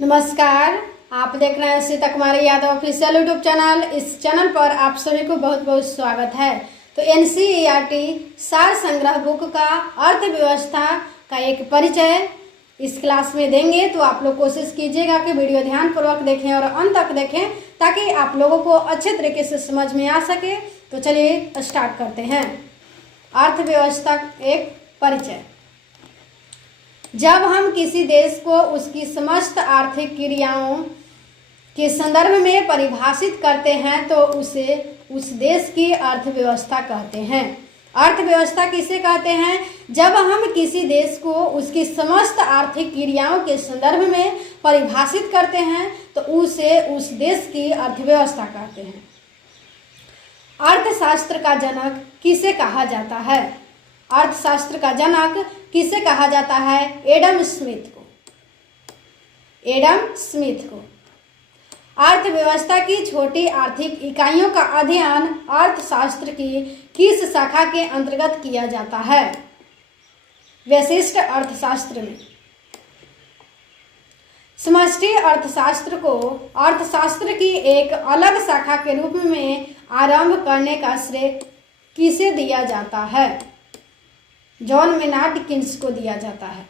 नमस्कार, आप देख रहे हैं सीता कुमारी यादव ऑफिशियल यूट्यूब चैनल। इस चैनल पर आप सभी को बहुत बहुत स्वागत है। तो एनसीईआरटी सार संग्रह बुक का अर्थव्यवस्था का एक परिचय इस क्लास में देंगे। तो आप लोग कोशिश कीजिएगा कि वीडियो ध्यानपूर्वक देखें और अंत तक देखें ताकि आप लोगों को अच्छे तरीके से समझ में आ सके। तो चलिए स्टार्ट करते हैं। अर्थव्यवस्था एक परिचय। जब हम किसी देश को उसकी समस्त आर्थिक क्रियाओं के संदर्भ में परिभाषित करते हैं तो उसे उस देश की अर्थव्यवस्था कहते हैं। अर्थव्यवस्था किसे कहते हैं? जब हम किसी देश को उसकी समस्त आर्थिक क्रियाओं के संदर्भ में परिभाषित करते हैं तो उसे उस देश की अर्थव्यवस्था कहते हैं। अर्थशास्त्र का जनक किसे कहा जाता है? अर्थशास्त्र का जनक किसे कहा जाता है? एडम स्मिथ को। एडम स्मिथ को। अर्थव्यवस्था की छोटी आर्थिक इकाइयों का अध्ययन अर्थशास्त्र की किस शाखा के अंतर्गत किया जाता है? व्यशिष्ट अर्थशास्त्र में। समष्टि अर्थशास्त्र को अर्थशास्त्र की एक अलग शाखा के रूप में आरंभ करने का श्रेय किसे दिया जाता है? जॉन मेनार्ड किन्स को दिया जाता है।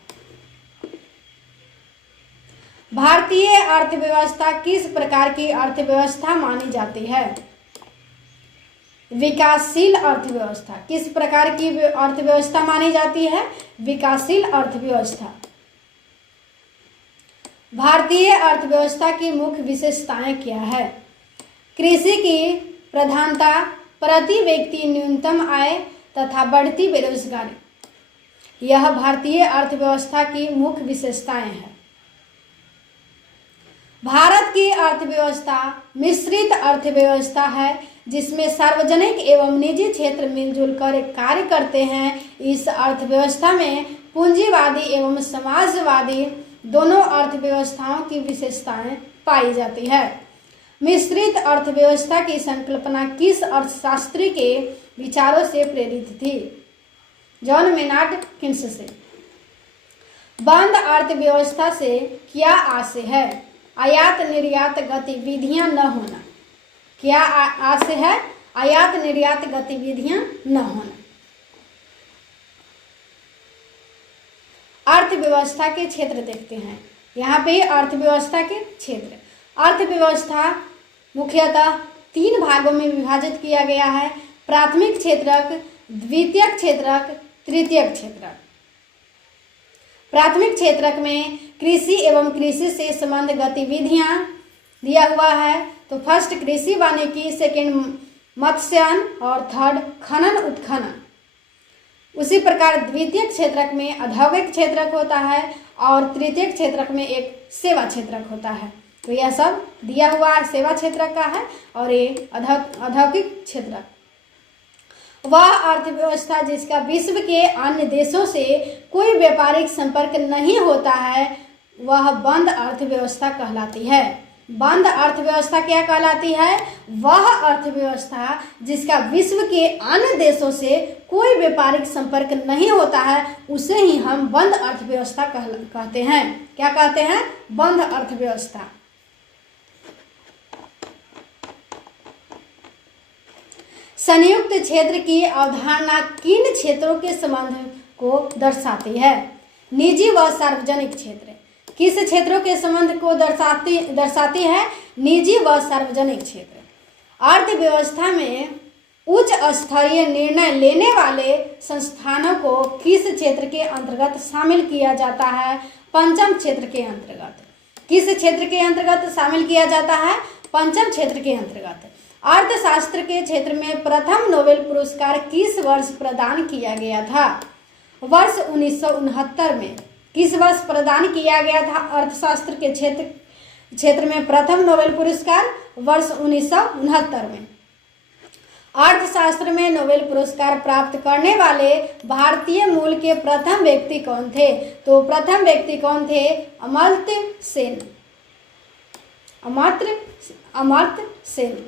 भारतीय अर्थव्यवस्था किस प्रकार की अर्थव्यवस्था मानी जाती है? विकासशील अर्थव्यवस्था। किस प्रकार की अर्थव्यवस्था मानी जाती है? विकासशील अर्थव्यवस्था। भारतीय अर्थव्यवस्था की मुख्य विशेषताएं क्या है? कृषि की प्रधानता, प्रति व्यक्ति न्यूनतम आय तथा बढ़ती बेरोजगारी, यह भारतीय अर्थव्यवस्था की मुख्य विशेषताएं हैं। भारत की अर्थव्यवस्था मिश्रित अर्थव्यवस्था है जिसमें सार्वजनिक एवं निजी क्षेत्र मिलजुल कर कार्य करते हैं। इस अर्थव्यवस्था में पूंजीवादी एवं समाजवादी दोनों अर्थव्यवस्थाओं की विशेषताएं पाई जाती है। मिश्रित अर्थव्यवस्था की संकल्पना किस अर्थशास्त्री के विचारों से प्रेरित थी? जॉन मेनार्ड किन्स से। बंद अर्थव्यवस्था से क्या आशय है? आयात निर्यात गतिविधियां न होना। क्या आशय है? आयात निर्यात गतिविधियां न होना। अर्थव्यवस्था के क्षेत्र देखते हैं। यहाँ पे अर्थव्यवस्था के क्षेत्र। अर्थव्यवस्था मुख्यतः 3 भागों में विभाजित किया गया है। प्राथमिक क्षेत्रक, द्वितीयक क्षेत्रक, तृतीयक क्षेत्रक। प्राथमिक क्षेत्रक में कृषि एवं कृषि से संबंध गतिविधियां दिया हुआ है। तो फर्स्ट कृषि वानिकी, सेकंड मत्स्यन और थर्ड खनन उत्खनन। उसी प्रकार द्वितीयक क्षेत्रक में औद्योगिक क्षेत्रक होता है और तृतीयक क्षेत्रक में एक सेवा क्षेत्रक होता है। तो यह सब दिया हुआ सेवा क्षेत्रक का है और ये औद्योगिक क्षेत्रक। वह अर्थव्यवस्था जिसका विश्व के अन्य देशों से कोई व्यापारिक संपर्क नहीं होता है वह बंद अर्थव्यवस्था कहलाती है। बंद अर्थव्यवस्था क्या कहलाती है? वह अर्थव्यवस्था जिसका विश्व के अन्य देशों से कोई व्यापारिक संपर्क नहीं होता है उसे ही हम बंद अर्थव्यवस्था कहते हैं। क्या कहते हैं? बंद अर्थव्यवस्था। संयुक्त क्षेत्र की अवधारणा किन क्षेत्रों के संबंध को दर्शाती है? निजी व सार्वजनिक क्षेत्र। किस क्षेत्रों के संबंध को दर्शाती है? निजी व सार्वजनिक क्षेत्र। अर्थव्यवस्था में उच्च स्तरीय निर्णय लेने वाले संस्थानों को किस क्षेत्र के अंतर्गत शामिल किया जाता है? पंचम क्षेत्र के अंतर्गत। किस क्षेत्र के अंतर्गत शामिल किया जाता है? पंचम क्षेत्र के अंतर्गत। अर्थशास्त्र के क्षेत्र में प्रथम नोबेल पुरस्कार किस वर्ष प्रदान किया गया था? वर्ष 1969 में। किस वर्ष प्रदान किया गया था अर्थशास्त्र के क्षेत्र में प्रथम नोबेल पुरस्कार? वर्ष 1969 में। अर्थशास्त्र में नोबेल पुरस्कार प्राप्त करने वाले भारतीय मूल के प्रथम व्यक्ति कौन थे? तो प्रथम व्यक्ति कौन थे? अमर्त्य सेन। अमर्त्य सेन।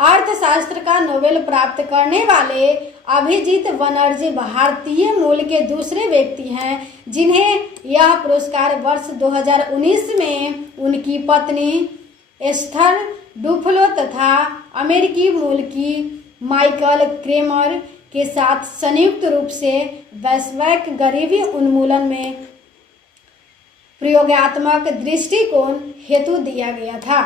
अर्थशास्त्र का नोबेल प्राप्त करने वाले अभिजीत बनर्जी भारतीय मूल के दूसरे व्यक्ति हैं जिन्हें यह पुरस्कार वर्ष 2019 में उनकी पत्नी एस्थर डुफ्लो तथा अमेरिकी मूल की माइकल क्रेमर के साथ संयुक्त रूप से वैश्विक गरीबी उन्मूलन में प्रयोगात्मक दृष्टिकोण हेतु दिया गया था।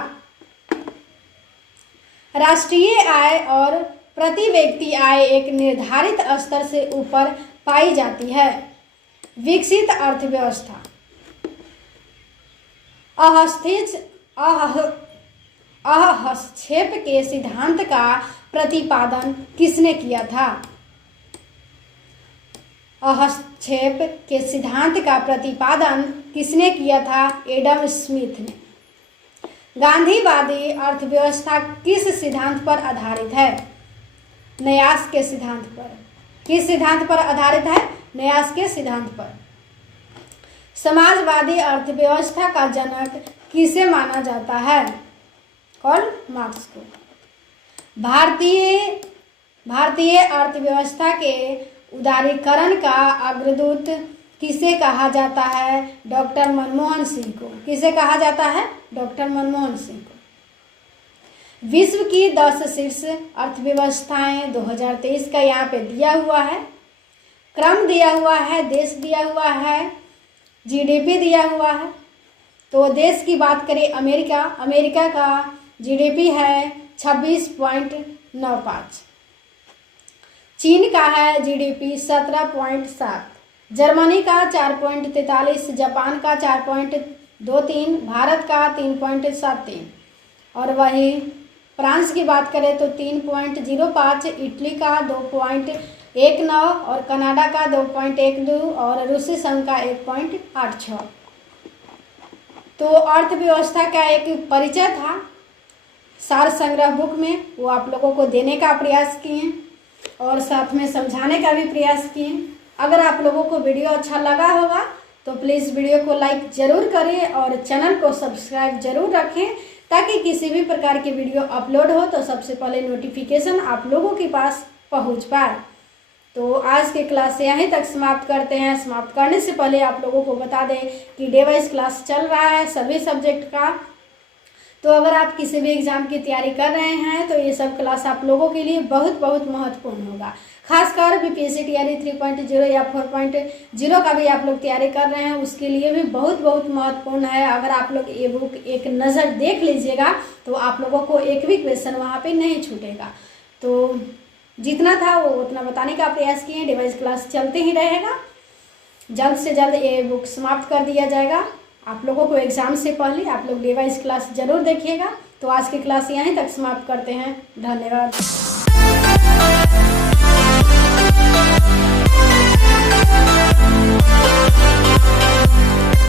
राष्ट्रीय आय और प्रति व्यक्ति आय एक निर्धारित स्तर से ऊपर पाई जाती है। विकसित अर्थव्यवस्था। हस्तक्षेप के सिद्धांत का प्रतिपादन किसने किया था? हस्तक्षेप के सिद्धांत का प्रतिपादन किसने किया था? एडम स्मिथ ने। गांधीवादी अर्थव्यवस्था किस सिद्धांत पर आधारित है? न्यास के सिद्धांत पर। किस सिद्धांत पर आधारित है? न्यास के सिद्धांत पर। समाजवादी अर्थव्यवस्था का जनक किसे माना जाता है? कार्ल मार्क्स को। भारतीय अर्थव्यवस्था के उदारीकरण का अग्रदूत किसे कहा जाता है? डॉक्टर मनमोहन सिंह को। किसे कहा जाता है? डॉक्टर मनमोहन सिंह को। विश्व की 10 शीर्ष अर्थव्यवस्थाएं 2023 का यहाँ पे दिया हुआ है, क्रम दिया हुआ है, देश दिया हुआ है, जीडीपी दिया हुआ है। तो देश की बात करें अमेरिका का जीडीपी है 26.95, चीन का है जीडीपी 17.7, जर्मनी का 4.43, जापान का 4.23, भारत का 3.73 और वही फ्रांस की बात करें तो 3.05, इटली का 2.19 और कनाडा का 2.12 और रूसी संघ का 1.86। तो अर्थव्यवस्था का एक परिचय था सार संग्रह बुक में, वो आप लोगों को देने का प्रयास किए और साथ में समझाने का भी प्रयास किए। अगर आप लोगों को वीडियो अच्छा लगा होगा तो प्लीज़ वीडियो को लाइक ज़रूर करें और चैनल को सब्सक्राइब ज़रूर रखें ताकि किसी भी प्रकार की वीडियो अपलोड हो तो सबसे पहले नोटिफिकेशन आप लोगों के पास पहुंच पाए। तो आज के क्लास यहीं तक समाप्त करते हैं। समाप्त करने से पहले आप लोगों को बता दें कि डे वाइज क्लास चल रहा है सभी सब्जेक्ट का। तो अगर आप किसी भी एग्ज़ाम की तैयारी कर रहे हैं तो ये सब क्लास आप लोगों के लिए बहुत बहुत महत्वपूर्ण होगा। खासकर बीपीएससी तैयारी 3.0 या 4.0 का भी आप लोग तैयारी कर रहे हैं उसके लिए भी बहुत बहुत महत्वपूर्ण है। अगर आप लोग ये बुक एक नज़र देख लीजिएगा तो आप लोगों को एक भी क्वेश्चन वहाँ पे नहीं छूटेगा। तो जितना था वो उतना बताने का प्रयास किए। डिवाइस क्लास चलते ही रहेगा, जल्द से जल्द ये बुक समाप्त कर दिया जाएगा। आप लोगों को एग्ज़ाम से पहले आप लोग डिवाइस क्लास ज़रूर देखिएगा। तो आज की क्लास यहीं तक समाप्त करते हैं। धन्यवाद।